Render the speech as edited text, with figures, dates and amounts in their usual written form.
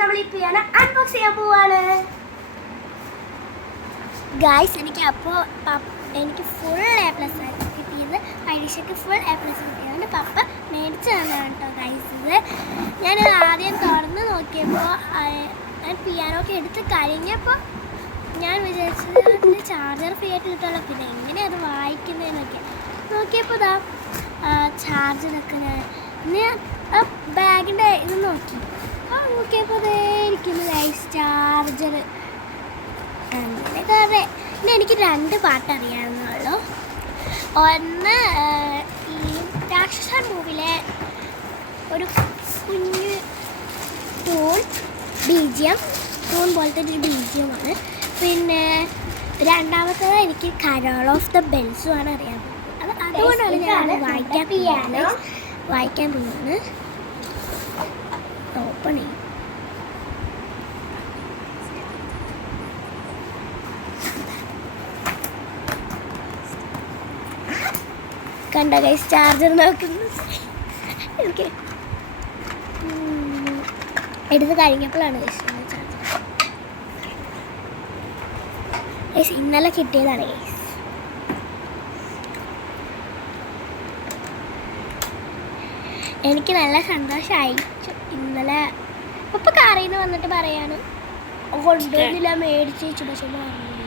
നമ്മൾ ഈ piano unbox ചെയ്യാൻ പോവാണ്. ഗായ്സ് എനിക്ക് ഫുൾ A+ കിട്ടിയത്. പരീക്ഷയ്ക്ക് ഫുൾ A+ കിട്ടിയതുകൊണ്ട് പപ്പ മേടിച്ച് തന്നതാണ് കേട്ടോ ഗായ്സ്. ഇത് ഞാൻ ആദ്യം തുറന്ന് നോക്കിയപ്പോൾ ഞാൻ പിയാനോക്ക് എടുത്ത് കഴിഞ്ഞപ്പോൾ ഞാൻ വിചാരിച്ചത് ചാർജർ ഫ്രീ ആയിട്ട് കിട്ടുമല്ലോ, പിന്നെ എങ്ങനെ അത് വായിക്കുന്നതെന്നൊക്കെ നോക്കിയപ്പോൾ ഇതാ ചാർജ് നിൽക്കുന്നത്. ഞാൻ ബാഗിൻ്റെ ഇത് നോക്കിയപ്പോൾ അതേ ഇരിക്കുന്നു ഗൈസ് ചാർജർ. അങ്ങനെ കയറേ പിന്നെ എനിക്ക് 2 പാട്ട് അറിയാവുന്നുള്ളൂ. ഒന്ന് ഈ രാക്ഷസൻ മൂവിലെ ഒരു കുഞ്ഞ് ടൂൺ പോലത്തെ ഒരു ബീജിയമാണ്. പിന്നെ രണ്ടാമത്തേത് എനിക്ക് കരോൾ ഓഫ് ദ ബെൽസുമാണ് അറിയാൻ പോകുന്നത്. അതുകൊണ്ടാണ് ഞാൻ വായിക്കാൻ പോകുന്നത്. ഓപ്പൺ ചെയ്യും. കണ്ട ഗൈസ് ചാർജർ നോക്കുന്നു. ഓക്കെ എടുത്ത് കഴിഞ്ഞപ്പോഴാണ് ഗൈസ് ഇന്നലെ കിട്ടിയതാണ് ഗൈസ്. എനിക്ക് നല്ല സന്തോഷമായി. ഇന്നലെ പപ്പ കാറിൽ നിന്ന് വന്നിട്ട് പറയാനും കൊണ്ടുവന്നില്ല മേടിച്ച് ചുമ പറഞ്ഞു.